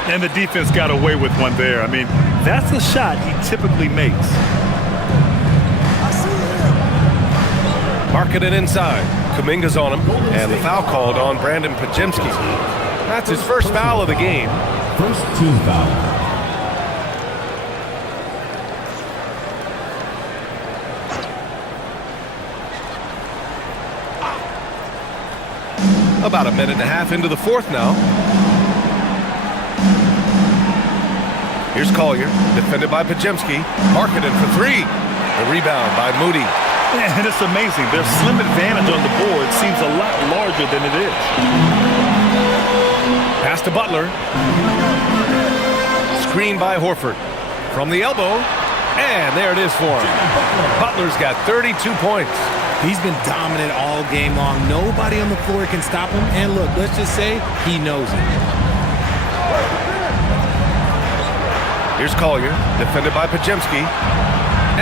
And the defense got away with one there. I mean, that's a shot he typically makes. Markkanen inside. Kuminga's on him. And the foul called on Brandon Podziemski. That's his first foul of the game. First team foul. About a minute and a half into the fourth now. Here's Collier, defended by Podziemski. Markkanen for three. The rebound by Moody. And it's amazing. Their slim advantage on the board seems a lot larger than it is. Pass to Butler. Screen by Horford. From the elbow. And there it is for him. Butler's got 32 points. He's been dominant all game long. Nobody on the floor can stop him. And look, let's just say he knows it. Here's Collier, defended by Podziemski.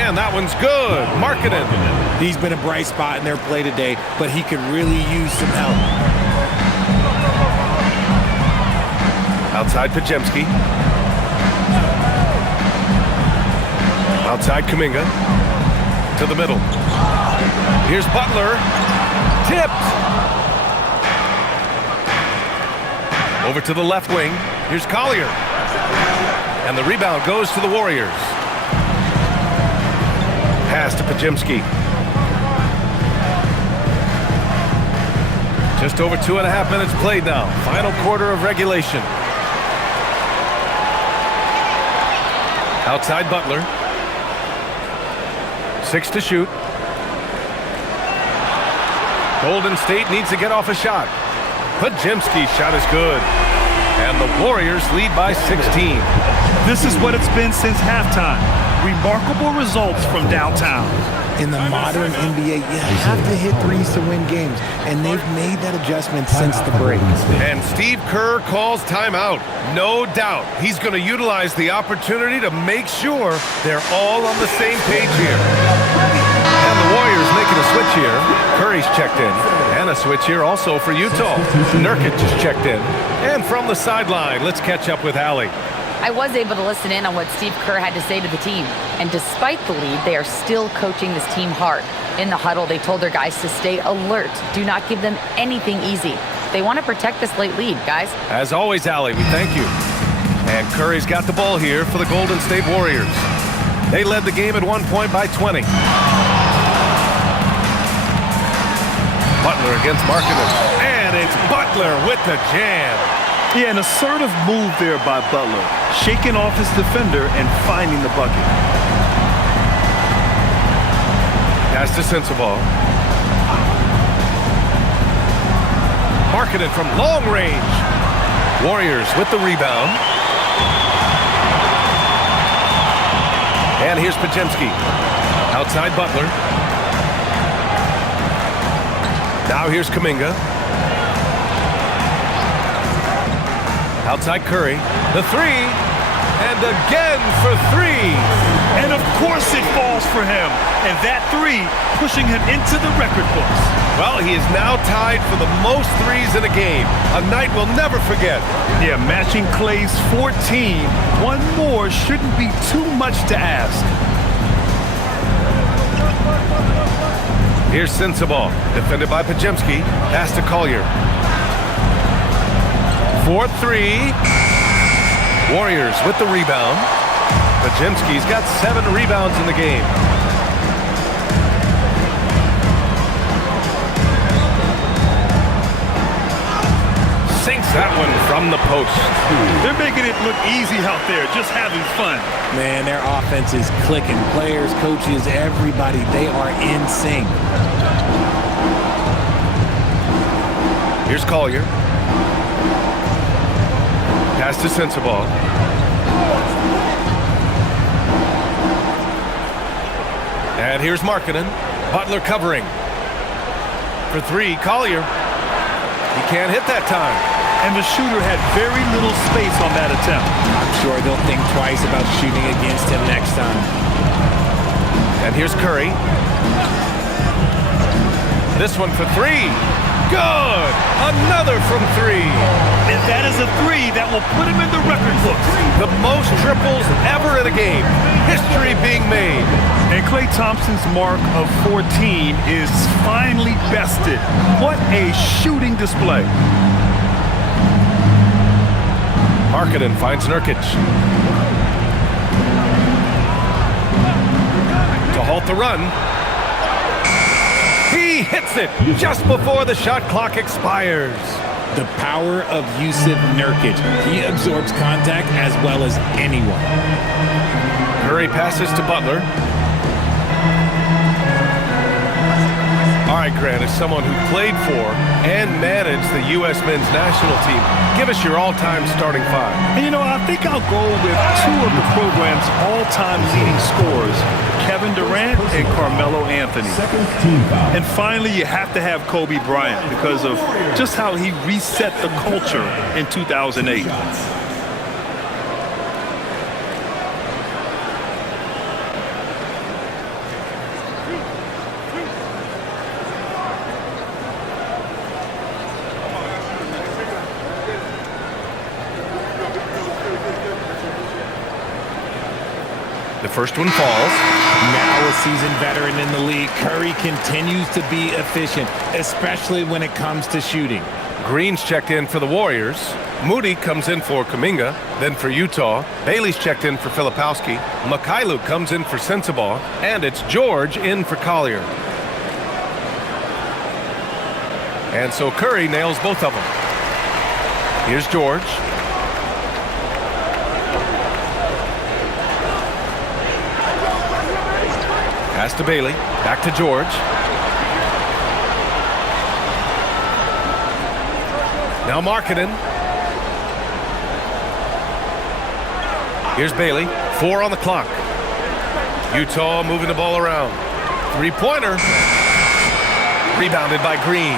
And that one's good. Markkanen. He's been a bright spot in their play today, but he could really use some help. Outside Podziemski. Outside Kuminga. To the middle. Here's Butler. Tipped. Over to the left wing. Here's Collier. And the rebound goes to the Warriors. Pass to Podziemski. Just over 2.5 minutes played now. Final quarter of regulation. Outside Butler. 6 to shoot. Golden State needs to get off a shot. Podziemski's shot is good. And the Warriors lead by 16. This is what it's been since halftime. Remarkable results from downtown. In the modern NBA, you have to hit threes to win games, and they've made that adjustment since the break. And Steve Kerr calls timeout. No doubt he's going to utilize the opportunity to make sure they're all on the same page here. And the Warriors making a switch here. Curry's checked in. And a switch here also for Utah. Nurkic just checked in. And from the sideline, let's catch up with Allie. I was able to listen in on what Steve Kerr had to say to the team. And despite the lead, they are still coaching this team hard. In the huddle, they told their guys to stay alert. Do not give them anything easy. They want to protect this late lead, guys. As always, Allie, we thank you. And Curry's got the ball here for the Golden State Warriors. They led the game at one point by 20. Butler against Markkanen. And it's Butler with the jam. Yeah, an assertive move there by Butler, shaking off his defender and finding the bucket. Pass to Sensabaugh. Markkanen from long range. Warriors with the rebound. And here's Podziemski. Outside Butler. Now here's Kuminga. Outside Curry. The three. And again for three. And of course it falls for him. And that three pushing him into the record books. Well, he is now tied for the most threes in a game. A night we'll never forget. Yeah, matching Clay's 14. One more shouldn't be too much to ask. Here's Sensabaugh, defended by Pajemski. Pass to Collier. 4-3. Warriors with the rebound. Pajemski's got 7 rebounds in the game. Sinks that one from the post. They're making it look easy out there, just having fun. Man, their offense is clicking. Players, coaches, everybody, they are in sync. Here's Collier. Pass to Sensabaugh. And here's Markkanen. Butler covering. For three, Collier. He can't hit that time. And the shooter had very little space on that attempt. I'm sure they'll think twice about shooting against him next time. And here's Curry. This one for three. Good! Another from three. And that is a three that will put him in the record books. The most triples ever in a game. History being made. And Klay Thompson's mark of 14 is finally bested. What a shooting display. Markkanen finds Nurkic. To halt the run. He hits it just before the shot clock expires. The power of Jusuf Nurkic. He absorbs contact as well as anyone. Curry passes to Butler. All right, Grant, as someone who played for and managed the U.S. men's national team, give us your all-time starting five. And you know, I think I'll go with two of the program's all-time leading scorers, Kevin Durant and Carmelo Anthony. Second team foul. And finally, you have to have Kobe Bryant because of just how he reset the culture in 2008. The first one falls. Now a seasoned veteran in the league, Curry continues to be efficient, especially when it comes to shooting. Green's checked in for the Warriors. Moody comes in for Kuminga, then for Utah. Bailey's checked in for Filipowski. Mikhailuk comes in for Sensabaugh. And it's George in for Collier. And so Curry nails both of them. Here's George. Pass to Bailey. Back to George. Now Markkanen. Here's Bailey. 4 on the clock. Utah moving the ball around. Three-pointer. Rebounded by Green.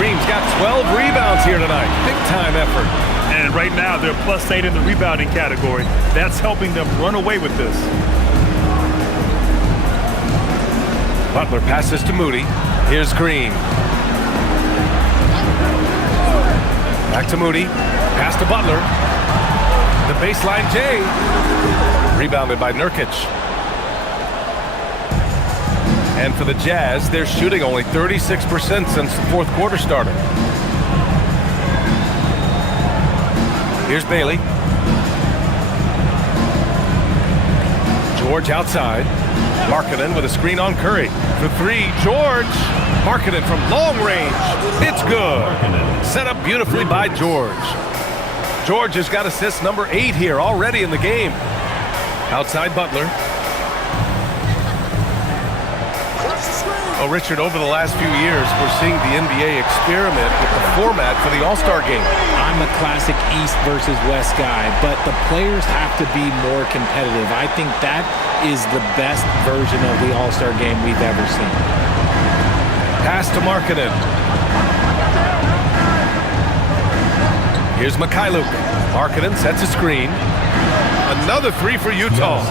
Green's got 12 rebounds here tonight. Big-time effort. And right now, they're +8 in the rebounding category. That's helping them run away with this. Butler passes to Moody. Here's Green. Back to Moody. Pass to Butler. The baseline J. Rebounded by Nurkic. And for the Jazz, they're shooting only 36% since the fourth quarter started. Here's Bailey. George outside. Markkanen with a screen on Curry. For three, George. Markkanen from long range. It's good. Set up beautifully by George. George has got assist number 8 here already in the game. Outside Butler. Oh, Richard, over the last few years, we're seeing the NBA experiment with the format for the All-Star game. I'm a classic East versus West guy, but the players have to be more competitive. I think that is the best version of the All-Star game we've ever seen. Pass to Markkanen. Here's Mikhailuk. Markkanen sets a screen. Another three for Utah.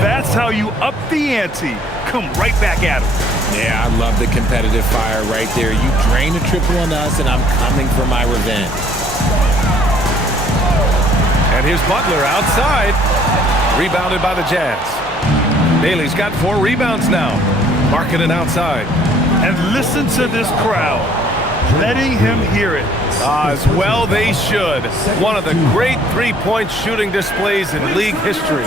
That's how you up the ante. Come right back at him. Yeah, I love the competitive fire right there. You drain a triple on us, and I'm coming for my revenge. And here's Butler outside. Rebounded by the Jazz. Bailey's got 4 rebounds now. Markkanen outside. And listen to this crowd, letting him hear it. As well they should. One of the great three-point shooting displays in league history.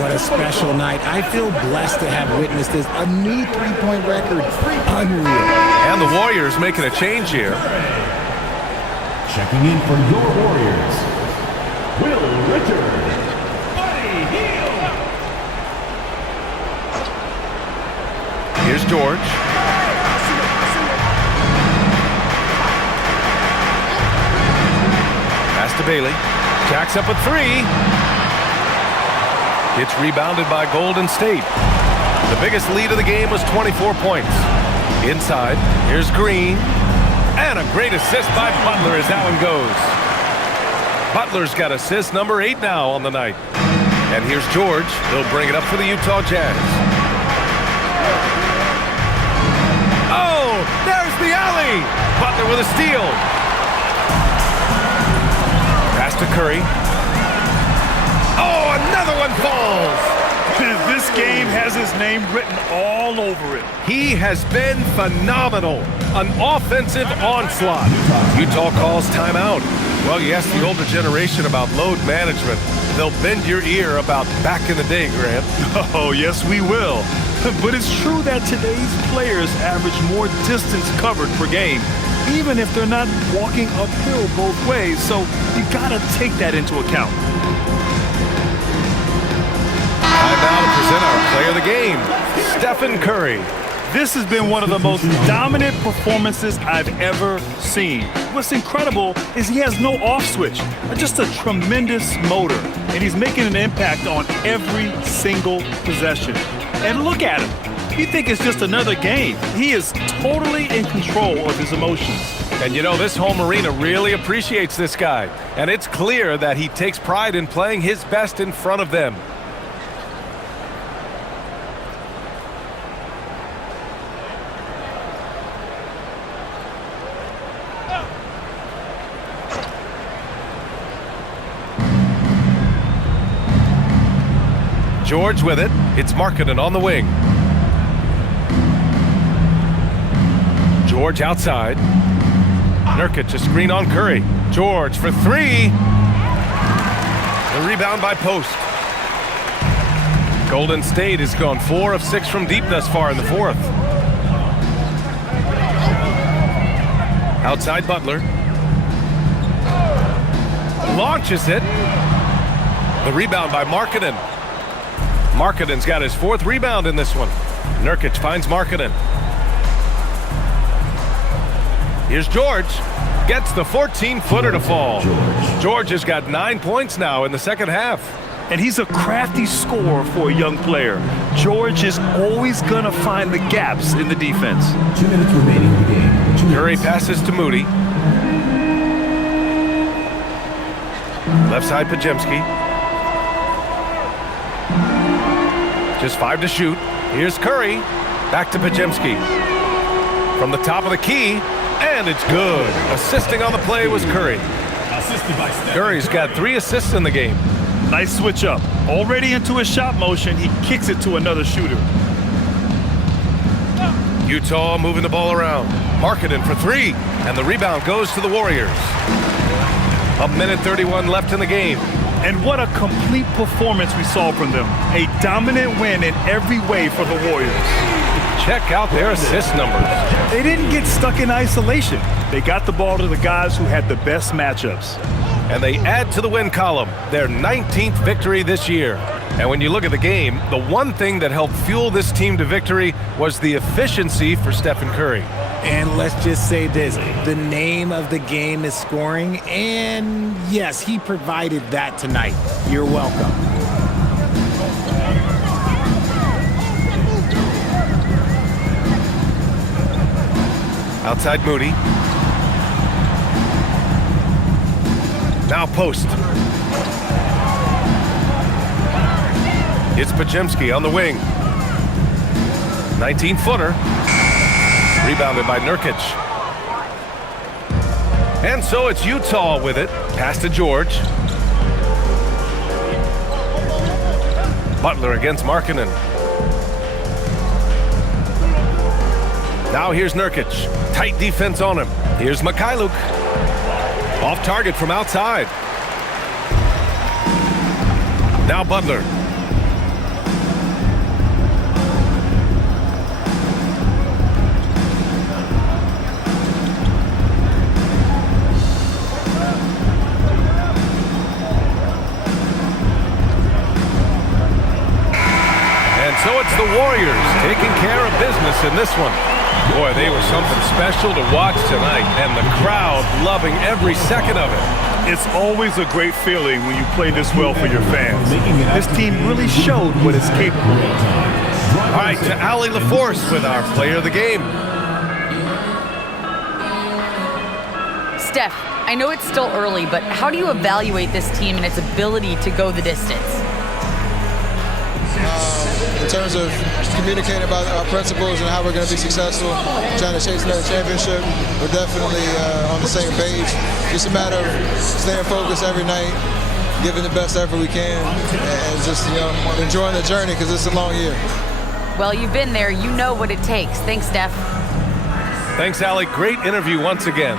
What a special night. I feel blessed to have witnessed this. A new three-point record. Unreal. And the Warriors making a change here. Checking in for your Warriors, Will Richard. Here's George. Pass to Bailey. Jacks up a 3. It's rebounded by Golden State. The biggest lead of the game was 24 points. Inside, here's Green. And a great assist by Butler as that one goes. Butler's got assist number 8 now on the night. And here's George. He'll bring it up for the Utah Jazz. Oh, there's the alley. Butler with a steal. Pass to Curry. Oh, another one falls. This game has his name written all over it. He has been phenomenal. An offensive onslaught. Utah calls timeout. Well, you ask the older generation about load management. They'll bend your ear about back in the day, Grant. Oh, yes, we will. But it's true that today's players average more distance covered per game, even if they're not walking uphill both ways. So you gotta take that into account. Time now to present our player of the game, Stephen Curry. This has been one of the most dominant performances I've ever seen. What's incredible is he has no off switch, just a tremendous motor, and he's making an impact on every single possession. And look at him. You think it's just another game. He is totally in control of his emotions. And you know, this home arena really appreciates this guy. And it's clear that he takes pride in playing his best in front of them. George with it. It's Markkanen on the wing. George outside. Nurkic a screen on Curry. George for 3. The rebound by Post. Golden State has gone 4 of 6 from deep thus far in the 4th. Outside Butler. Launches it. The rebound by Markkanen. Markkanen's got his 4th rebound in this one. Nurkic finds Markkanen. Here's George. Gets the 14-footer to fall. George has got 9 points now in the second half. And he's a crafty scorer for a young player. George is always going to find the gaps in the defense. 2 minutes remaining in the game. Curry passes to Moody. Left side Pajemski. Just 5 to shoot. Here's Curry. Back to Pajemski. From the top of the key. And it's good. Assisting on the play was Curry. Curry's got 3 assists in the game. Nice switch up. Already into his shot motion, he kicks it to another shooter. Utah moving the ball around. Markkanen for 3. And the rebound goes to the Warriors. 1:31 left in the game. And what a complete performance we saw from them. A dominant win in every way for the Warriors. Check out their assist numbers. They didn't get stuck in isolation. They got the ball to the guys who had the best matchups. And they add to the win column, their 19th victory this year. And when you look at the game, the one thing that helped fuel this team to victory was the efficiency for Stephen Curry. And let's just say this, the name of the game is scoring, and yes, he provided that tonight. You're welcome. Outside Moody. Now Post. It's Podziemski on the wing. 19-footer. Rebounded by Nurkic. And so it's Utah with it. Pass to George. Butler against Markkanen. Now here's Nurkic. Tight defense on him. Here's Mikhailuk. Off target from outside. Now Butler. So it's the Warriors taking care of business in this one. Boy, they were something special to watch tonight, and the crowd loving every second of it. It's always a great feeling when you play this well for your fans. This team really showed what it's capable of. All right, to Allie LaForce with our player of the game. Steph, I know it's still early, but how do you evaluate this team and its ability to go the distance? In terms of communicating about our principles and how we're going to be successful, trying to chase another championship, we're definitely on the same page. Just a matter of staying focused every night, giving the best effort we can, and just enjoying the journey because it's a long year. Well, you've been there. You know what it takes. Thanks, Steph. Thanks, Allie. Great interview once again.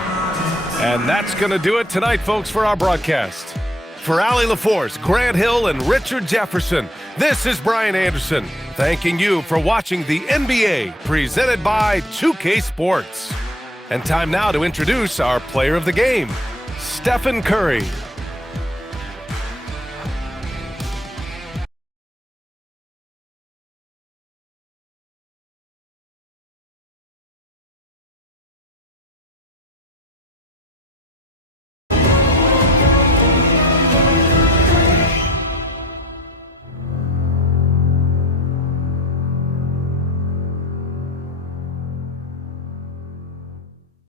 And that's going to do it tonight, folks, for our broadcast. For Allie LaForce, Grant Hill, and Richard Jefferson, this is Brian Anderson, thanking you for watching the NBA, presented by 2K Sports. And time now to introduce our player of the game, Stephen Curry.